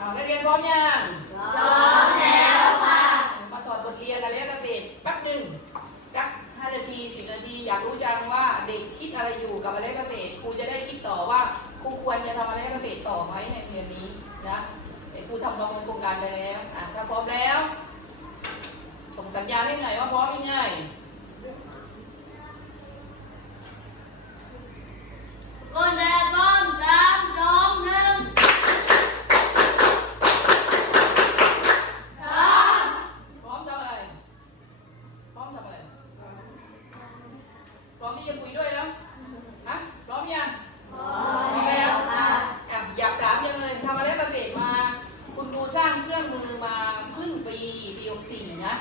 เอานักเรียนพร้อมยังพร้อมแล้วค่ะมาถอดบทเรียนอะไรเกษตรแป๊บหนึ่งสักห้านาทีสิบนาทีอยากรู้จังว่าเด็กคิดอะไรอยู่กับอะไรเกษตรครูจะได้คิดต่อว่าครูควรจะทำอะไรเกษตรต่อไหมในเรียนนี้นะเดี๋ยวครูทำลองโครงการไปแล้วอะถ้าพร้อมแล้วส่งสัญญาณให้หน่อยว่าพร้อมยังไงคนแรกพร้อมสามสองหนึ่งพร้อม พร้อมทำอะไร พร้อมทำอะไร พร้อมที่จะคุยด้วยแล้วฮะพร้อมยัง พร้อมแล้วค่ะ อะอยากถามยังเลยทำอะไรเกษตรมา คุณดูสร้างเครื่องมือมาครึ่งปีปีหกสี่นะ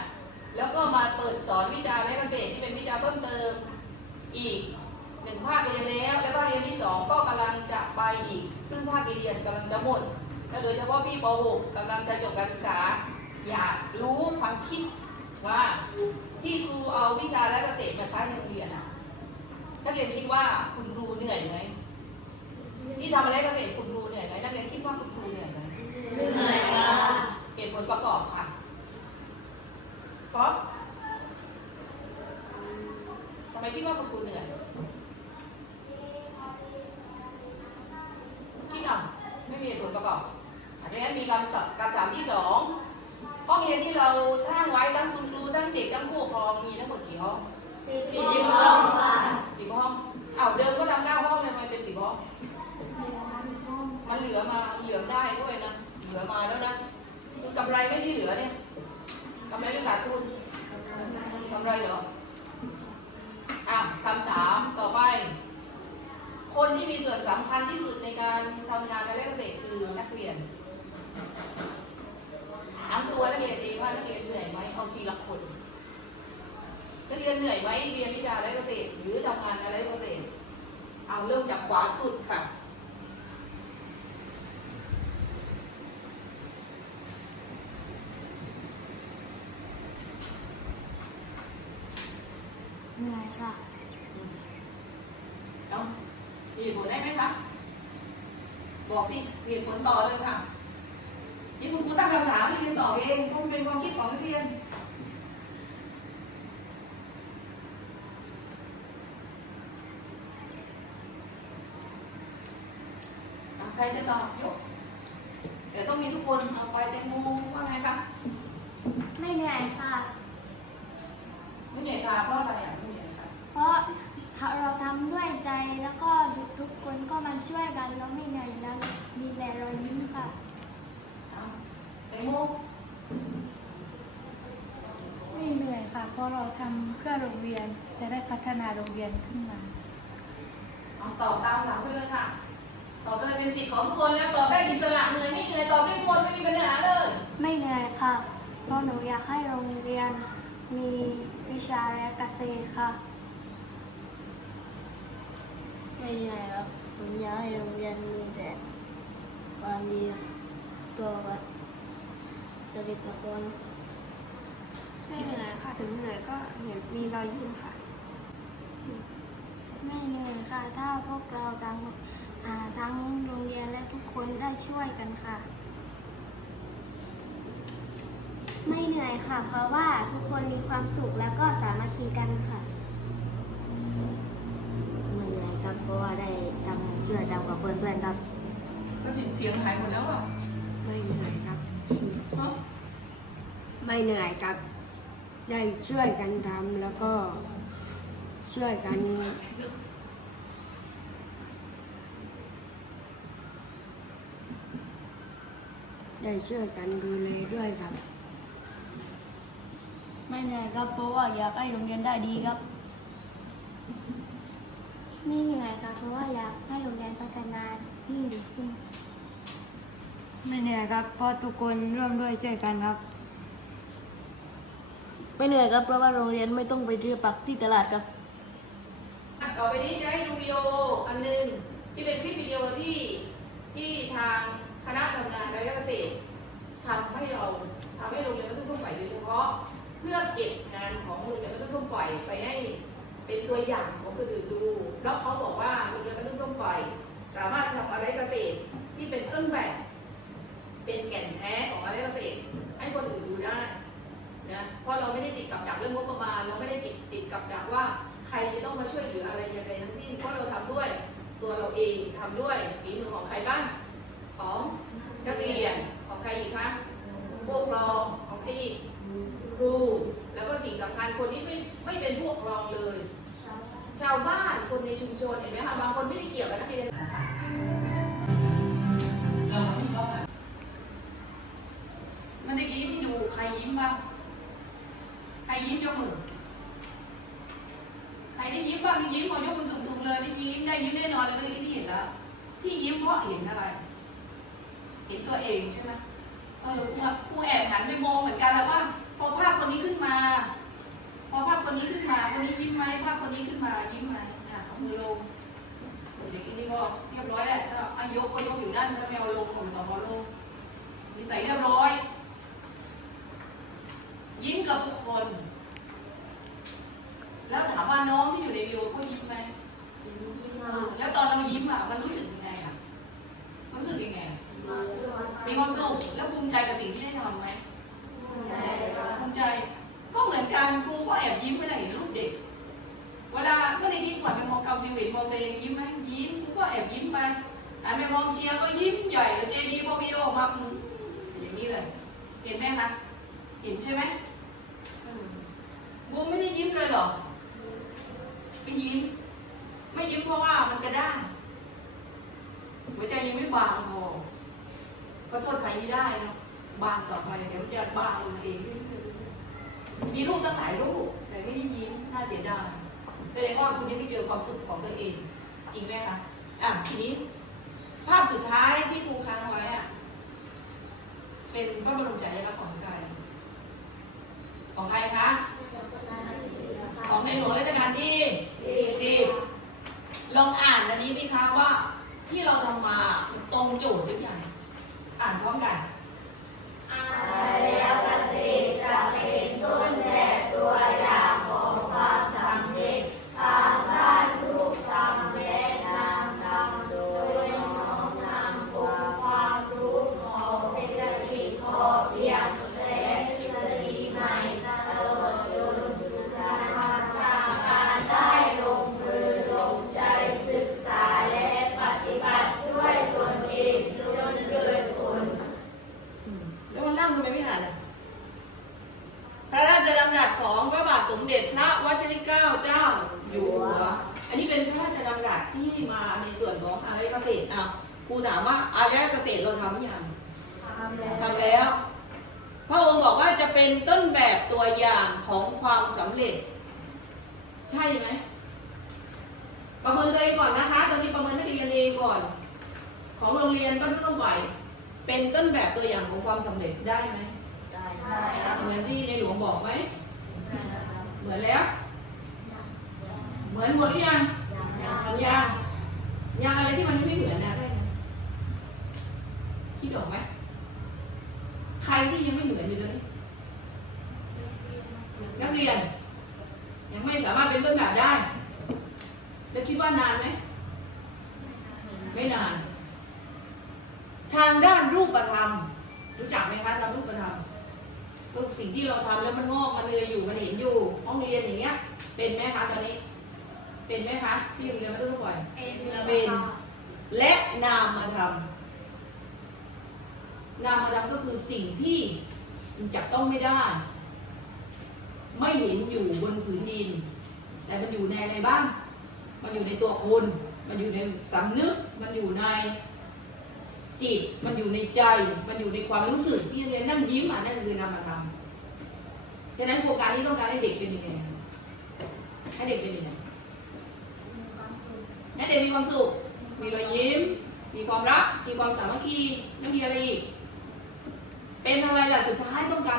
แล้วก็มาเปิดสอนวิชาอะไรเกษตรที่เป็นวิชาเพิ่มเติมอีกหนึ่งภาคเรียนแล้ว และภาคเรียนที่สองก็กำลังจะ ไปอีกครึ่งภาคเรียนกำลังจะหมดและโดยเฉพาะพี่ป .6 กำลังจะจบการศึกษา อยากรู้ความคิดว่าที่ครูเอาวิชาและเกษตรมาใช้ในโรงเรียนอะนักเรียนคิดว่าคุณครูเหนื่อยไหมที่ทำอะไรเกษตรคุณครูเหนื่อยไหมนักเรียนคิดว่าคุณครูเหนื่อยไหมเหนื่อยค่ะเหตุผลประกอบค่ะเพราะทำไมคิดว่าคุณครูเหนื่อย ม่มีเหตุผลประกอบอันนี้มีคำตอบคำถามที่สองห้องเรียนที่เราสร้างไว้ทั้งคุณครูทั้งเด็กทั้งผู้ปกครองมีทั้งหมดกี่ห้องสี่สิบห้องค่ะสิบห้องอ้าวเดิมก็ทำเก้าห้องเลยทำไมเป็นสิบห้องมันเหลือมาเหลือได้ด้วยนะเหลือมาแล้วนะคือกำไรไม่ได้เหลือเนี่ยกำไรหรือขาดทุนกำไรเหรออะคำถามต่อไป คนที่มีส่วนสำคัญที่สุดในการทำงานการเกษตรคือนักเรียน ถามตัวนักเรียนเองว่านักเรียนเหนื่อยไหมเอาทีละคนนักเรียนเหนื่อยไหมเรียนวิชาอะไรเกษตร หรือทำงานอะไรเกษตร เอาเริ่มจากขวาสุดค่ะเหนื่อยค่ะเอา มีเหตุผลได้ไหมคะบอกสิมีเหตุผลต่อเลยค่ะนี่คุณครูตั้งคำถามนักเรียนตอบเองเพราะมันเป็นความคิดของนักเรียนอะใครจะตอบยกเดี๋ยวต้องมีทุกคนเอาไปแตงโมว่าไงคะไม่เหนื่อยค่ะ ไม่เหนื่อยค่ะเพราะอะไร เราทำด้วยใจแล้วก็ทุกๆคนก็มาช่วยกันแล้วไม่เหนื่อยแล้วมีแต่รอยยิ้มค่ะเอาแตงโมไม่เหนื่อยค่ะ เพราะเราทำเพื่อโรงเรียนจะได้พัฒนาโรงเรียนขึ้นมาเอาตอบตามหลังไปเลยค่ะ ตอบเลยเป็นสิทธิ์ของทุกคนแล้วตอบได้อิสระเหนื่อยไม่เหนื่อยตอบได้หมดไม่มีปัญหาเลย ไม่เหนื่อยค่ะ เพราะหนูอยากให้โรงเรียนมีวิชาและเกษตรค่ะ ไม่เหนื่อยครับผมอยากให้โรงเรียนมีแต่ความดีตัวกับเกษตรกรไม่เหนื่อยค่ะ ถึงเหนื่อยก็เห็นมีรอยยิ้มค่ะ ไม่เหนื่อยค่ะ ถ้าพวกเราทั้งอ่าทั้งโรงเรียนและทุกคนได้ช่วยกันค่ะ ไม่เหนื่อยค่ะ เพราะว่าทุกคนมีความสุขแล้วก็สามัคคีกันค่ะ ไม่เหนื่อยค รับเพราะว่าได้ทำช่วยทำกับเพื่อนๆครับ ก็ถึงเสียงหายหมดแล้วอะไม่เหนื่อยครับ ฮะไม่เหนื่อยครับ ได้ช่วยกันทำแล้วก็ช่วยกัน ได้ช่วยกันดูแลด้วยครับ ไม่เหนื่อยครับ เพราะว่าอยากให้โรงเรียนได้ดีครับ ไม่เหนื่อยค่ะเพราะว่าอยากให้โรงเรียนพัฒนายิ่งดีขึ้น ไม่เหนื่อยครับเพราะทุกคนร่วมด้วยช่วยกันครับ ไม่เหนื่อยครับเพราะว่าโรงเรียนไม่ต้องไปซื้อปักที่ตลาดครับ ต่อไปนี้จะให้ดูวิดีโออันหนึงที่เป็นคลิปวิดีโอที่ที่ทางคณะทำงานการเกษตร ทำด้วยฝีมือของใครบ้างของนักเรียนของใครอีกคะพวกรองของใครอีกครู แล้วก็สิ่งสำคัญคนที่ไม่ไม่เป็นพวกรองเลย ชาวบ้านคนในชุมชนเห็นไหมคะบางคนไม่ได้เกี่ยวกับนักเรียนเราไม่ร้องอะเมื่อกี้ที่ดูใครยิ้มบ้างใครยิ้มยกมือ ใครได้ยิ้มบ้างที่ยิ้มพอยกมือสูงๆเลยที่ยิ้มได้ยิ้มแน่นอนเลยเมื่อกี้ที่เห็นแล้ว ที่ยิ้มเพราะเห็นอะไร เห็นตัวเองใช่ไหมเออครูครูแอบหันไปมองเหมือนกันแล้วว่าพอภาพคนนี้ขึ้นมา พอภาพคนนี้ขึ้นมาคนนี้ยิ้มไหมภาพคนนี้ขึ้นมายิ้มไหมอะเอามือลงเด็กนี่ก็เรียบร้อยแหละถ้าอายกก็ยกอยู่ด้านถ้าไม่เอาลงผมต่อมาลงนิสัยเรียบร้อย ยิ้มกับทุกคน แล้วถามว่าน้องที่อยู่ในวิดีโอเขายิ้มไหมแล้วตอนเรายิ้มอะมันรู้สึกยังไงอะรู้สึกยังไงอะมีความสุขแล้วภูมิใจกับสิ่งที่ได้ทำไหมภูมิใจ ก็เหมือนกันครูก็แอบยิ้มเวลาเห็นรูปเด็ก เวลาก็ในยิ้มก่อนไปมองเกาซิลเห็นมองตัวเองยิ้มไหมยิ้มครูก็แอบยิ้มไปหันไปมองเชียร์ก็ยิ้มใหญ่แล้วเจดีพอวิโอออกมาอืมอย่างนี้เลย เห็นไหมคะ เห็นใช่ไหมอืมบูมไม่ได้ยิ้มเลยเหรอ ไม่ยิ้ม ไม่ยิ้มเพราะว่ามันกระด้างหัวใจยัง ไม่บางพอก็โทษใครไม่ได้เนาะบางต่อไปเดี๋ยวมันจะบางลงมาเองมีลูกตั้งหลายลูกแต่ไม่ได้ยิ้มน่าเสียดายแสดงว่าคุณยังไม่เจอความสุขของตัวเอง จริงไหมคะอะทีนี้ ภาพสุดท้ายที่ครูค้างไว้อะเป็นพระบรมฉายาลักษณ์ของใคร ของใครคะ ของในหลวงรัชกาลที่สิบลองอ่านอันนี้ดิคะว่า ที่เราทำมาตรงโจทย์หรือยังอ่านพร้อมกัน ใช่ไหมประเมินตัวเองก่อนนะคะตอนนี้ประเมินนักเรียนเองก่อน ของโรงเรียนบ้านนุ่นไหวเป็นต้นแบบตัวอย่างของความสำเร็จได้ไหมเหมือนที่ในหลวงบอกไหมเหมือนแล้ว เหมือนหมดหรือยังยังยังอะไรที่มันไม่เหมือนนะได้ไหมคิดออกไหมใครที่ยังไม่เหมือนอยู่เลยนักเรียน ยังไม่สามารถเป็นต้นแบบได้ แล้วคิดว่านานไหมไม่นาน ทางด้านรูปธรรม รู้จักไหมคะทางรูปธรรมลูกสิ่งที่เราทำแล้วมันงอกมันเลยอยู่มันเห็นอยู่ ห้องเรียนอย่างเงี้ย เป็นไหมคะตอนนี้ เป็นไหมคะที่โรงเรียนไม่ต้องบ่อยเป็นและนามธรรมนามธรรมก็คือสิ่งที่มันจับต้องไม่ได้ ไม่เห็นอยู่บนผืนดิน แต่มันอยู่ในอะไรบ้าง มันอยู่ในตัวคน มันอยู่ในสำนึก มันอยู่ในจิต มันอยู่ในใจ มันอยู่ในความรู้สึกที่เรียนนั่งยิ้มอะนั่นคือนามธรรมฉะนั้นโครงการนี้ต้องการให้เด็กเป็นยังไงให้เด็กเป็นยังไงให้เด็กมีความสุข มีรอยยิ้ม มีความรัก มีความสามัคคีแล้วมีอะไรอีก เป็นอะไรล่ะ สุดท้ายต้องการ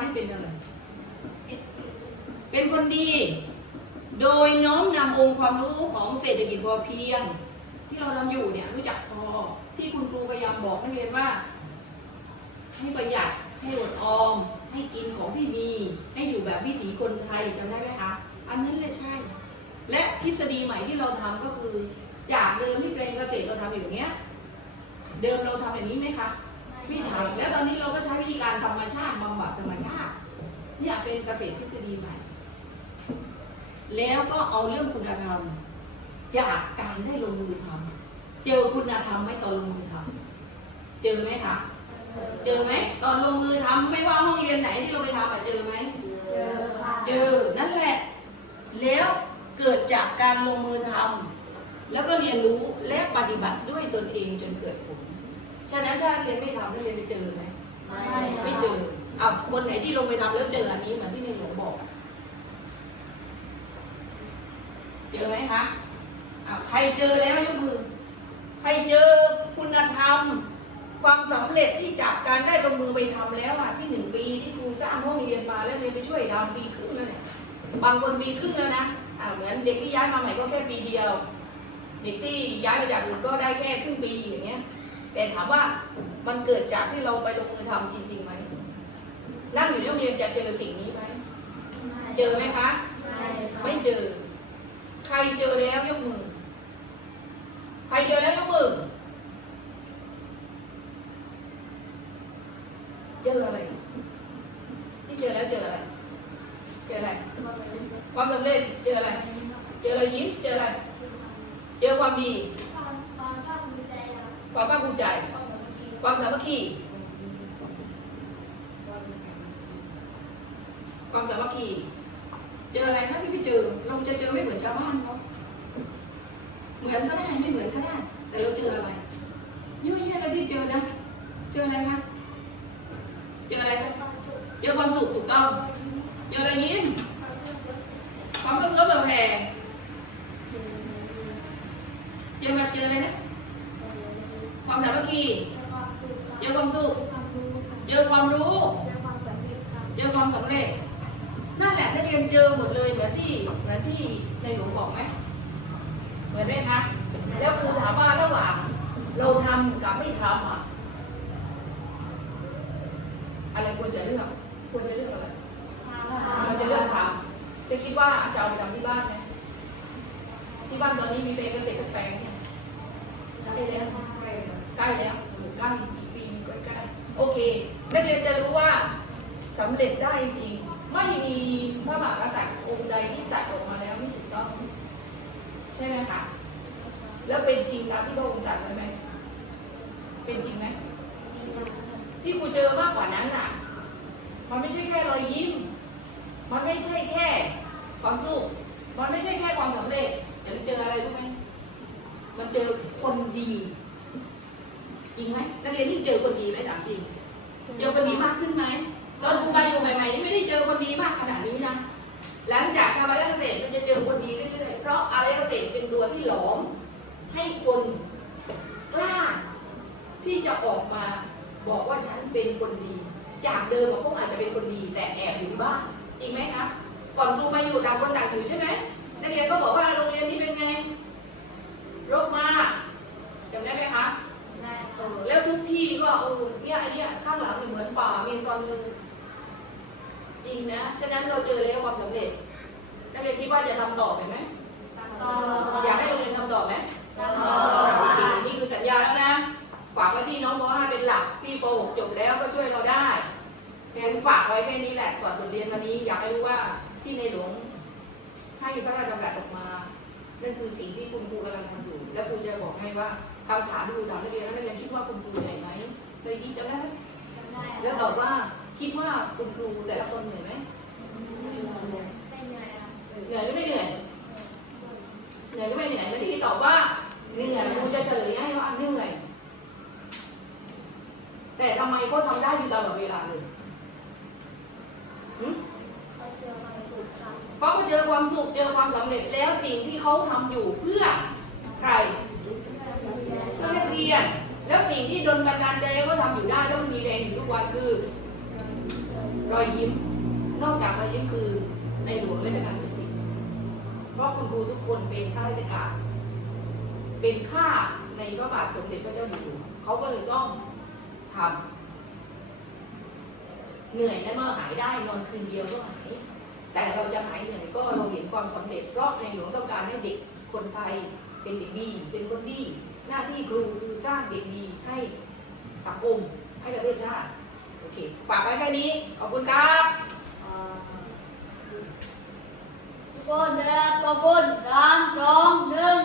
เป็นคนดี โดยน้อมนำองค์ความรู้ของเศรษฐกิจพอเพียง ที่เราทำอยู่เนี่ยรู้จักพอที่คุณครูพยายามบอกนักเรียนว่า ให้ประหยัดให้อดออม ให้กินของที่มี ให้อยู่แบบวิถีคนไทยจำได้ไหมคะ อันนั้นแหละใช่ และทฤษฎีใหม่ที่เราทำก็คือจากเดิมที่เป็นเกษตรเราทำอย่างเนี้ยเดิมเราทำอย่างนี้ไหมคะไม่ไม่ทำแล้วตอนนี้เราก็ใช้วิธีการธรรมชาติบำบัดธรรมชาติเนี่ยเป็นเกษตรทฤษฎีใหม่ แล้วก็เอาเรื่องคุณธรรม จากการได้ลงมือทำเจอคุณธรรมไหมตอนลงมือทำเจอไหมคะเจอไหมตอนลงมือทำไม่ว่าห้องเรียนไหนที่เราไปทำอะเจอไหมเจอค่ะเจอนั่นแหละ แล้วเกิดจากการลงมือทำแล้วก็เรียนรู้และปฏิบัติด้วยตนเองจนเกิดผลฉะนั้นถ้าเรียนไม่ทำนักเรียนจะเจอไหมไม่เจออะคนไหนที่ลงไปทำแล้วเจออันนี้เหมือนที่ในหลวงบอก เจอไหมคะอะใครเจอแล้วยกมือ ใครเจอคุณธรรม ความสำเร็จที่จากการได้ลงมือไปทำแล้วอะที่หนึ่งปีที่ครูสร้างห้องเรียนมาแล้วเรียนไปช่วยทำปีครึ่งแล้วเนี่ยบางคนปีครึ่งแล้วนะอะเหมือนเด็กที่ย้ายมาใหม่ก็แค่ปีเดียว เด็กที่ย้ายมาจากอื่นก็ได้แค่ครึ่งปีอย่างเงี้ย แต่ถามว่ามันเกิดจากที่เราไปลงมือทำจริงๆไหมนั่งอยู่ในโรงเรียนจะเจอสิ่งนี้ไหม เจอไหมคะ ไม่เจอ ใครเจอแล้วยกมือ ใครเจอแล้วยกมือ เจออะไรที่เจอแล้วเจออะไร เจออะไร ความสำเร็จเจออะไร เจอรอยยิ้มเจออะไร เจอความดีความความภาคภูมิใจครับความภาคภูมิใจ ความสามัคคีความสามัคคี เจออะไรคะที่ไม่เจอ เราจะเจอไม่เหมือนชาวบ้านเขาเหมือนก็ได้ไม่เหมือนก็ได้ แต่เราเจออะไรยุ่ยแยะอะไรที่เจอนะ เจออะไรคะเจออะไรคะเจอความสุขถูกต้องเจออะไรยิ้มความเพิ่มเพิ่มแบบแผ่เจอมาเจออะไรนะความสามัคคีเจอความสุขเจอความรู้ เจอความสำเร็จ นั่นแหละนักเรียนเจอหมดเลยเหมือนที่เหมือนที่ในหลวงบอกไหมเหมือนไหมคะแล้วครูถามว่าระหว่าง เราทำกับไม่ทำอะอะไรควรจะเลือกควรจะเลือกอะไรควรจะเลือกทำจะคิดว่าจะเอาไปทำที่บ้านไหมที่บ้านตอนนี้มีเป็นเกษตรทุกแปลงเนี่ยใกล้แล้วใกล้แล้วใกล้อีกปีก็ใกล้โอเคนักเรียนจะรู้ว่าสำเร็จได้จริง ไม่มีพระมหากษัตริย์องค์ใดที่ตัดออกมาแล้วไม่ถูกต้อง ใช่ไหมคะแล้วเป็นจริงตามที่พระองค์ตรัสไว้ไหมเป็นจริงไหมที่กูเจอมากกว่านั้นน่ะ มันไม่ใช่แค่รอยยิ้ม มันไม่ใช่แค่ความสุข มันไม่ใช่แค่ความสำเร็จแต่มันเจออะไรรู้ไหมมันเจอคนดี จริงไหมนักเรียนที่เจอคนดีไหมถามจริง เจอคนดีมากขึ้นไหม ตอนครูมาอยู่ใหม่ๆยังไม่ได้เจอคนดีมากขนาดนี้นะหลังจากทำอะไรเกษตรมันจะเจอคนดีเรื่อยๆเพราะอะไรเกษตรเป็นตัวที่หลอม ให้คนกล้าที่จะออกมาบอกว่าฉันเป็นคนดี จากเดิมอะพวกอาจจะเป็นคนดี แต่แอบอยู่ที่บ้านจริงไหมคะก่อนครูมาอยู่ต่างคนต่างอยู่ใช่ไหมนักเรียนก็บอกว่าโรงเรียนนี้เป็นไงรกมากจำได้ไหมคะเออแล้วทุกที่ก็เออเนี่ยไอเนี่ยข้างหลังเหมือนป่ามีซอนหนึงจ ริงนะ ฉะนั้นเราเจอแล้วความสำเร็จ นักเรียนคิดว่าจะทำต่อไปไหมอยากให้โรงเรียนทำต่อไหมโอเคนี่คือสัญญาแล้วนะ ฝากไว้ที่น้องม .5 เป็นหลัก พี่ป .6 จบแล้วก็ช่วยเราได้งั้นฝากไว้แค่นี้แหละก่อนบทเรียนวันนี้อยากให้รู้ว่าที่ในหลวงให้พระราชดำรัสออกมา นั่นคือสิ่งที่คุณครูกำลังทำอยู่ แล้วครูจะบอกให้ว่าคำถามที่ครูถามนักเรียนแล้วนักเรียนคิดว่าคุณครูเหนื่อยไหมเคยดีจำได้ไหมแล้วตอบว่า คิดว่าคุณครูแต่ละคนเหนื่อยไหมเหนื่อยหรือไม่เหนื่อยเหนื่อยหรือไม่เหนื่อยไม่ได้ตอบว่าเหนื่อยครูจะเฉลยให้ว่าเหนื่อย แต่ทำไมเขาทำได้อยู่ตลอดเวลาเลยเพราะเขาเจอความสุขเจอความสำเร็จแล้วสิ่งที่เขาทำอยู่เพื่อใครเพื่อนักเรียน แล้วสิ่งที่ดลบันดาลใจให้เขาทำอยู่ได้แล้วมันมีแรงอยู่ทุกวันคือ รอยยิ้ม นอกจากรอยยิ้มคือในหลวงรัชกาลที่สิบเพราะคุณครูทุกคนเป็นข้าราชการ เป็นข้าในพระบาทสมเด็จพระเจ้าอยู่หัวเขาก็เลยต้องทำเหนื่อยนั้นเมื่อหายได้นอนคืนเดียวก็หายแต่เราจะหายเหนื่อยก็เราเห็นความสำเร็จเพราะในหลวงต้องการให้เด็กคนไทยเป็นเด็กดี เป็นคนดี หน้าที่ครูคือสร้างเด็กดีให้สังคมให้ประเทศชาติ เคฝากไว้แค่นี้ ขอบคุณครับทุกคนได้ขอบคุณสามสองหนึ่ง